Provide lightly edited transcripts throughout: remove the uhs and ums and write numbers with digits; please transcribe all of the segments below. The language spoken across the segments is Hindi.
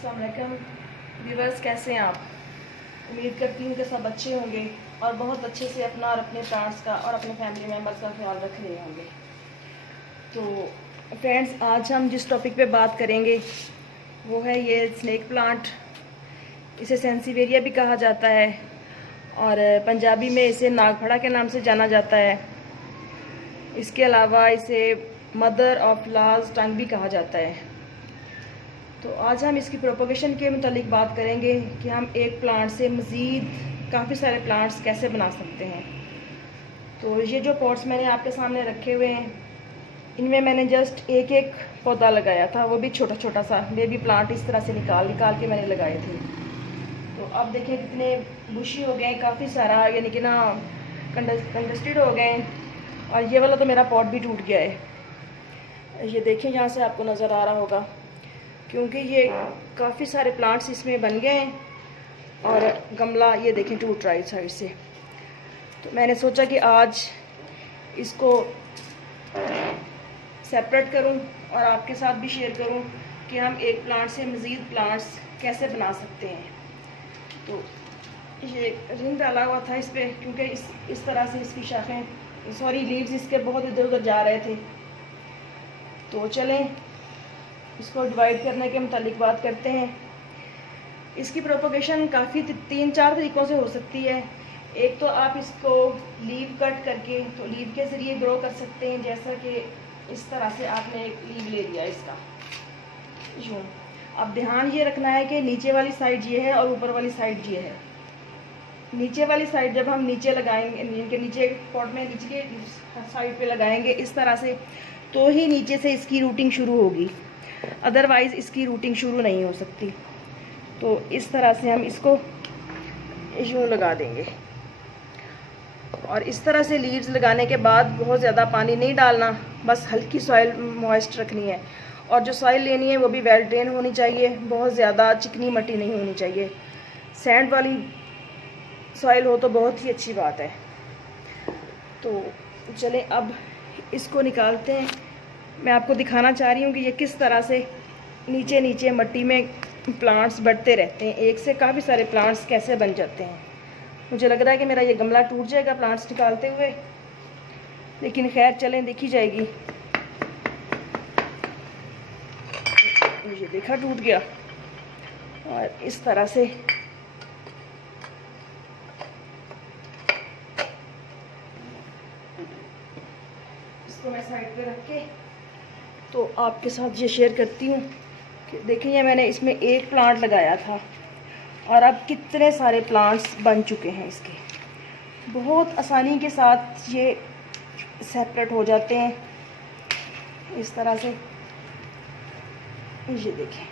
अस्सलाम वालेकुम व्यूअर्स, कैसे हैं आप? उम्मीद करती हूँ कि सब अच्छे होंगे और बहुत अच्छे से अपना और अपने प्लांट्स का और अपने फैमिली मेम्बर्स का ख्याल रख रहे होंगे। तो फ्रेंड्स, आज हम जिस टॉपिक पे बात करेंगे वो है ये स्नेक प्लांट। इसे सेंसिवेरिया भी कहा जाता है और पंजाबी में इसे नागफड़ा के नाम से जाना जाता है। इसके अलावा इसे मदर ऑफ लास्ट टंग भी कहा जाता है। तो आज हम इसकी प्रोपोगेशन के मुतालिक बात करेंगे कि हम एक प्लांट से मज़ीद काफ़ी सारे प्लांट्स कैसे बना सकते हैं। तो ये जो पॉट्स मैंने आपके सामने रखे हुए हैं, इनमें मैंने जस्ट एक एक पौधा लगाया था, वो भी छोटा छोटा सा बेबी प्लांट इस तरह से निकाल के मैंने लगाए थे। तो अब देखिए कितने बुशी हो गए, काफ़ी सारा यानी कि ना कंजस्टेड हो गए। और ये वाला तो मेरा पॉट भी टूट गया है। ये देखिए, यहाँ से आपको नज़र आ रहा होगा, क्योंकि ये काफ़ी सारे प्लांट्स इसमें बन गए हैं और गमला ये देखें टूट रहा है इस साइड से। तो मैंने सोचा कि आज इसको सेपरेट करूं और आपके साथ भी शेयर करूं कि हम एक प्लांट से मज़ीद प्लांट्स कैसे बना सकते हैं। तो ये रिंग डाला हुआ था इस पर, क्योंकि इस तरह से इसकी शाखें लीव्स इसके बहुत इधर उधर जा रहे थे। तो चलें इसको डिवाइड करने के मुतालिक बात करते हैं। इसकी प्रोपोगेशन काफ़ी 3-4 तरीक़ों से हो सकती है। एक तो आप इसको लीव कट करके तो लीव के ज़रिए ग्रो कर सकते हैं, जैसा कि इस तरह से आपने एक लीव ले लिया इसका यूँ। अब ध्यान ये रखना है कि नीचे वाली साइड ये है और ऊपर वाली साइड ये है। नीचे वाली साइड जब हम नीचे लगाएंगे, इनके नीचे पॉट में नीचे के साइड पे लगाएंगे इस तरह से, तो ही नीचे से इसकी रूटिंग शुरू होगी, अदरवाइज़ इसकी रूटिंग शुरू नहीं हो सकती। तो इस तरह से हम इसको यूँ लगा देंगे। और इस तरह से लीव्स लगाने के बाद बहुत ज़्यादा पानी नहीं डालना, बस हल्की सॉइल मॉइस्ट रखनी है। और जो सॉइल लेनी है वो भी वेल ड्रेन होनी चाहिए, बहुत ज़्यादा चिकनी मट्टी नहीं होनी चाहिए। सैंड वाली सॉइल हो तो बहुत ही अच्छी बात है। तो चलें अब इसको निकालते हैं। मैं आपको दिखाना चाह रही हूँ कि ये किस तरह से नीचे नीचे मट्टी में प्लांट्स बढ़ते रहते हैं, एक से काफ़ी सारे प्लांट्स कैसे बन जाते हैं। मुझे लग रहा है कि मेरा ये गमला टूट जाएगा प्लांट्स निकालते हुए, लेकिन खैर चलें, देखी जाएगी। ये देखा टूट गया। और इस तरह से इसको मैं साइड पे रख के तो आपके साथ ये शेयर करती हूँ कि देखिए मैंने इसमें एक प्लांट लगाया था और अब कितने सारे प्लांट्स बन चुके हैं इसके। बहुत आसानी के साथ ये सेपरेट हो जाते हैं इस तरह से। ये देखें,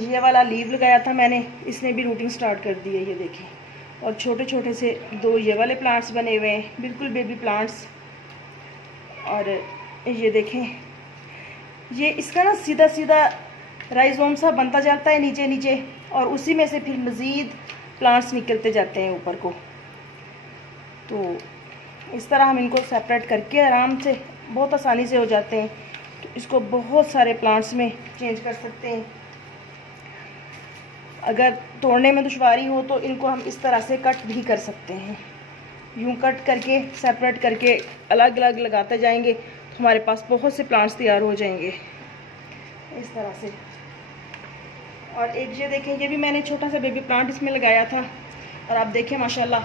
ये वाला लीव लगाया था मैंने, इसने भी रूटिंग स्टार्ट कर दी है, ये देखें। और छोटे छोटे से 2 ये वाले प्लांट्स बने हुए हैं, बिल्कुल बेबी प्लांट्स। और ये देखें, ये इसका ना सीधा सीधा राइजोम सा बनता जाता है नीचे नीचे, और उसी में से फिर मज़ीद प्लांट्स निकलते जाते हैं ऊपर को। तो इस तरह हम इनको सेपरेट करके आराम से बहुत आसानी से हो जाते हैं। तो इसको बहुत सारे प्लांट्स में चेंज कर सकते हैं। अगर तोड़ने में दुश्वारी हो तो इनको हम इस तरह से कट भी कर सकते हैं। यूँ कट करके सेपरेट करके अलग अलग लगाते जाएंगे तो हमारे पास बहुत से प्लांट्स तैयार हो जाएंगे इस तरह से। और एक ये देखें, ये भी मैंने छोटा सा बेबी प्लांट इसमें लगाया था और आप देखें माशाल्लाह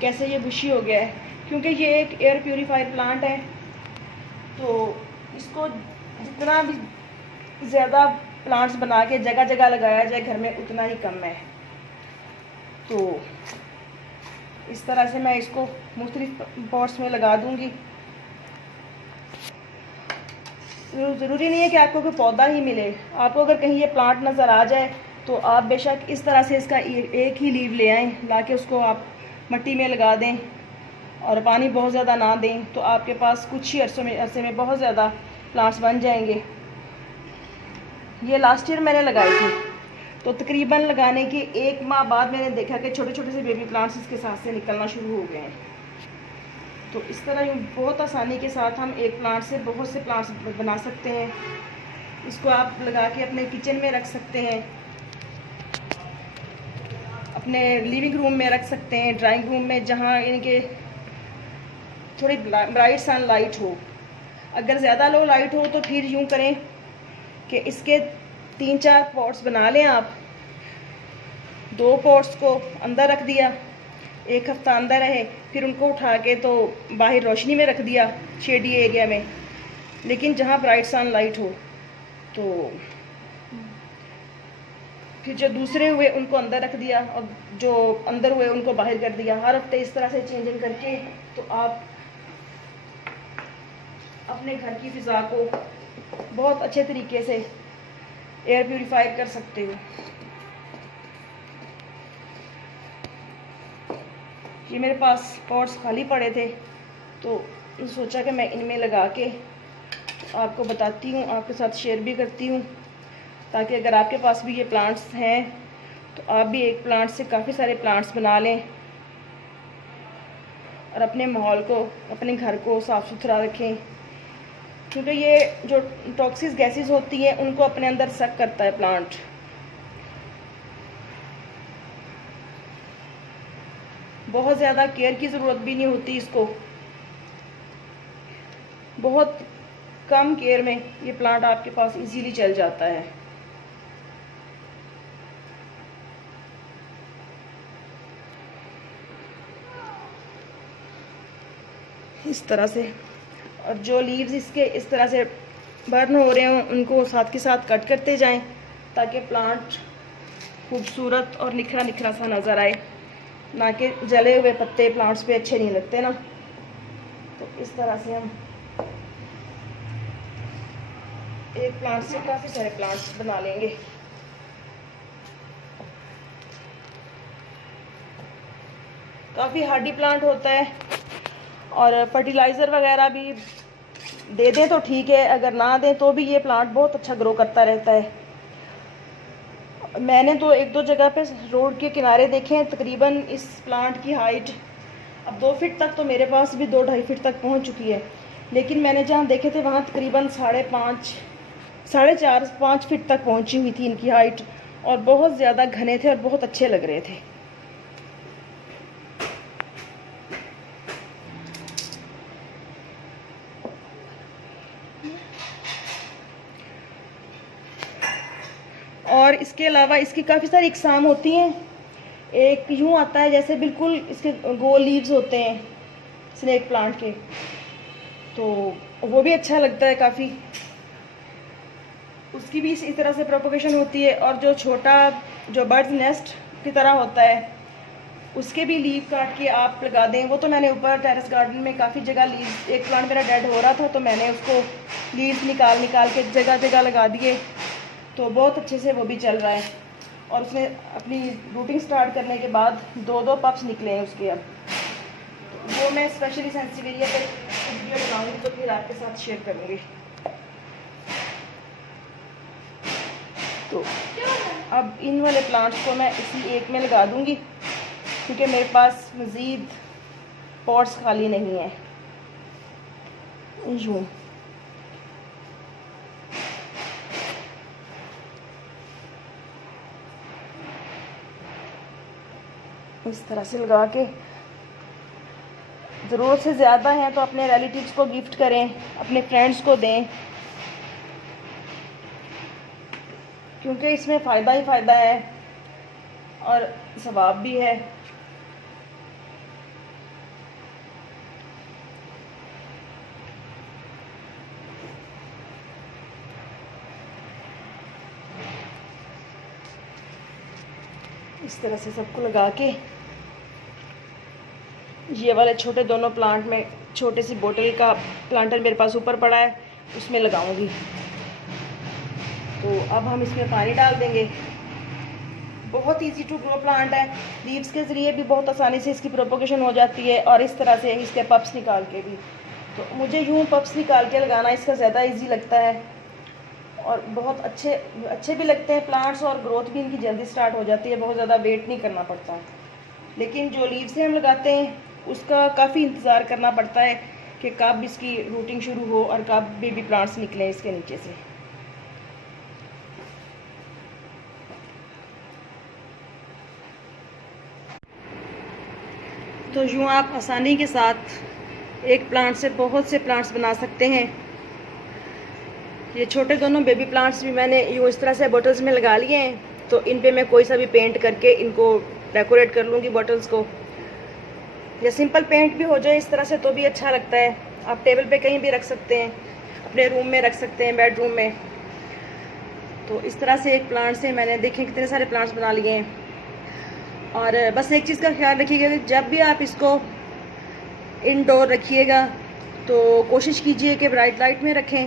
कैसे ये बुशी हो गया है, क्योंकि ये एक एयर प्यूरीफायर प्लांट है। तो इसको जितना भी ज़्यादा प्लांट्स बना के जगह जगह लगाया जाए घर में उतना ही कम है। तो इस तरह से मैं इसको मुख्तलिफ पॉट्स में लगा दूंगी। ज़रूरी नहीं है कि आपको कोई पौधा ही मिले, आपको अगर कहीं ये प्लांट नज़र आ जाए तो आप बेशक इस तरह से इसका एक ही लीव ले आएँ, लाके उसको आप मट्टी में लगा दें और पानी बहुत ज़्यादा ना दें, तो आपके पास कुछ ही अरसे में बहुत ज़्यादा प्लांट्स बन जाएंगे। ये लास्ट ईयर मैंने लगाई थी, तो तकरीबन लगाने के 1 माह बाद मैंने देखा कि छोटे छोटे से बेबी प्लांट्स इसके साथ से निकलना शुरू हो गए हैं। तो इस तरह बहुत आसानी के साथ हम एक प्लांट से बहुत से प्लांट्स बना सकते हैं। इसको आप लगा के अपने किचन में रख सकते हैं, अपने लिविंग रूम में रख सकते हैं, ड्राइंग रूम में, जहाँ इनके थोड़ी ब्राइट सनलाइट हो। अगर ज़्यादा लो लाइट हो तो फिर यूँ करें कि इसके 3-4 पॉट्स बना लें आप। 2 पॉट्स को अंदर रख दिया, 1 हफ्ता अंदर रहे, फिर उनको उठा के तो बाहर रोशनी में रख दिया, शेडी एरिया में, लेकिन जहाँ ब्राइट सनलाइट हो। तो फिर जो दूसरे हुए उनको अंदर रख दिया और जो अंदर हुए उनको बाहर कर दिया। हर हफ्ते इस तरह से चेंजिंग करके तो आप अपने घर की फ़िज़ा को बहुत अच्छे तरीके से एयर प्यूरीफाई कर सकते हो। ये मेरे पास पॉट्स खाली पड़े थे तो सोचा कि मैं इनमें लगा के आपको बताती हूँ, आपके साथ शेयर भी करती हूँ, ताकि अगर आपके पास भी ये प्लांट्स हैं तो आप भी एक प्लांट से काफ़ी सारे प्लांट्स बना लें और अपने माहौल को, अपने घर को साफ़ सुथरा रखें। क्योंकि ये जो टॉक्सिक गैसेस होती हैं उनको अपने अंदर सक करता है प्लांट। बहुत ज़्यादा केयर की ज़रूरत भी नहीं होती इसको, बहुत कम केयर में ये प्लांट आपके पास इजीली चल जाता है। इस तरह से, और जो लीव्स इसके इस तरह से बर्न हो रहे हों उनको साथ के साथ कट करते जाएं ताकि प्लांट खूबसूरत और निखरा निखरा सा नज़र आए, ना कि जले हुए पत्ते प्लांट्स पे अच्छे नहीं लगते ना। तो इस तरह से हम एक प्लांट से काफ़ी सारे प्लांट्स बना लेंगे। काफ़ी हार्डी प्लांट होता है और फर्टिलाइज़र वगैरह भी दे दें तो ठीक है, अगर ना दें तो भी ये प्लांट बहुत अच्छा ग्रो करता रहता है। मैंने तो 1-2 जगह पे रोड के किनारे देखे हैं, तकरीबन इस प्लांट की हाइट अब 2 फीट तक, तो मेरे पास भी 2-2.5 फीट तक पहुंच चुकी है। लेकिन मैंने जहाँ देखे थे वहाँ तकरीबन 4.5 फीट तक पहुँची हुई थी इनकी हाइट, और बहुत ज़्यादा घने थे और बहुत अच्छे लग रहे थे। और इसके अलावा इसकी काफ़ी सारी इकसाम होती हैं। एक यूँ आता है जैसे बिल्कुल इसके गोल लीव्स होते हैं स्नेक प्लांट के, तो वो भी अच्छा लगता है काफ़ी, उसकी भी इसी तरह से प्रोपगेशन होती है। और जो छोटा जो बर्ड्स नेस्ट की तरह होता है उसके भी लीव काट के आप लगा दें। वो तो मैंने ऊपर टेरेस गार्डन में काफ़ी जगह लीव्स, एक प्लांट मेरा डेड हो रहा था तो मैंने उसको लीव्स निकाल के जगह जगह लगा दिए, तो बहुत अच्छे से वो भी चल रहा है। और उसने अपनी रूटिंग स्टार्ट करने के बाद 2-2 पप्स निकले हैं उसके। अब तो वो मैं स्पेशली सेंसिटिविटी पर वीडियो बनाऊंगी तो फिर आपके साथ शेयर करूँगी। तो अब इन वाले प्लांट्स को मैं इसी एक में लगा दूंगी क्योंकि मेरे पास मज़ीद पॉट्स खाली नहीं है। यूँ इस तरह से लगा के, ज़रूरत से ज़्यादा है तो अपने रिलेटिव्स को गिफ्ट करें, अपने फ्रेंड्स को दें, क्योंकि इसमें फ़ायदा ही फ़ायदा है और सवाब भी है। इस तरह से सबको लगा के ये वाले छोटे दोनों प्लांट में, छोटे सी बोतल का प्लांटर मेरे पास ऊपर पड़ा है उसमें लगाऊंगी। तो अब हम इसमें पानी डाल देंगे। बहुत इजी टू ग्रो प्लांट है, लीव्स के ज़रिए भी बहुत आसानी से इसकी प्रोपोगेशन हो जाती है और इस तरह से इसके पप्स निकाल के भी। तो मुझे यूँ पप्स निकाल के लगाना इसका ज़्यादा इजी लगता है और बहुत अच्छे भी लगते हैं प्लांट्स, और ग्रोथ भी इनकी जल्दी स्टार्ट हो जाती है, बहुत ज़्यादा वेट नहीं करना पड़ता। लेकिन जो लीव से हम लगाते हैं उसका काफ़ी इंतज़ार करना पड़ता है कि कब इसकी रूटिंग शुरू हो और कब बेबी प्लांट्स निकलें इसके नीचे से। तो यूँ आप आसानी के साथ एक प्लांट से बहुत से प्लांट्स बना सकते हैं। ये छोटे दोनों बेबी प्लांट्स भी मैंने यूँ इस तरह से बॉटल्स में लगा लिए हैं। तो इन पे मैं कोई सा भी पेंट करके इनको डेकोरेट कर लूँगी बॉटल्स को, या सिंपल पेंट भी हो जाए इस तरह से तो भी अच्छा लगता है। आप टेबल पे कहीं भी रख सकते हैं, अपने रूम में रख सकते हैं, बेडरूम में। तो इस तरह से एक प्लांट से मैंने देखें कितने सारे प्लांट्स बना लिए हैं। और बस एक चीज़ का ख्याल रखिएगा कि जब भी आप इसको इनडोर रखिएगा तो कोशिश कीजिए कि ब्राइट लाइट में रखें,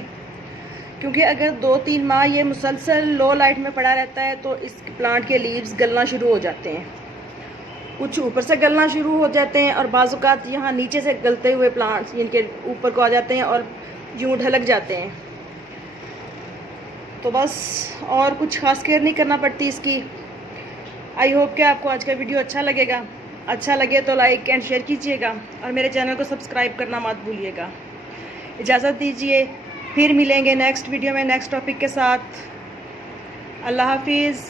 क्योंकि अगर 2-3 माह ये मुसलसल लो लाइट में पड़ा रहता है तो इस प्लांट के लीव्स गलना शुरू हो जाते हैं। कुछ ऊपर से गलना शुरू हो जाते हैं और बाज़ औक़ात यहाँ नीचे से गलते हुए प्लांट्स इनके ऊपर को आ जाते हैं और यूँ ढलक जाते हैं। तो बस और कुछ ख़ास केयर नहीं करना पड़ती इसकी। आई होप कि आपको आज का वीडियो अच्छा लगेगा। अच्छा लगे तो लाइक एंड शेयर कीजिएगा और मेरे चैनल को सब्सक्राइब करना मत भूलिएगा। इजाज़त दीजिए, फिर मिलेंगे नेक्स्ट वीडियो में नेक्स्ट टॉपिक के साथ। अल्लाह हाफिज़।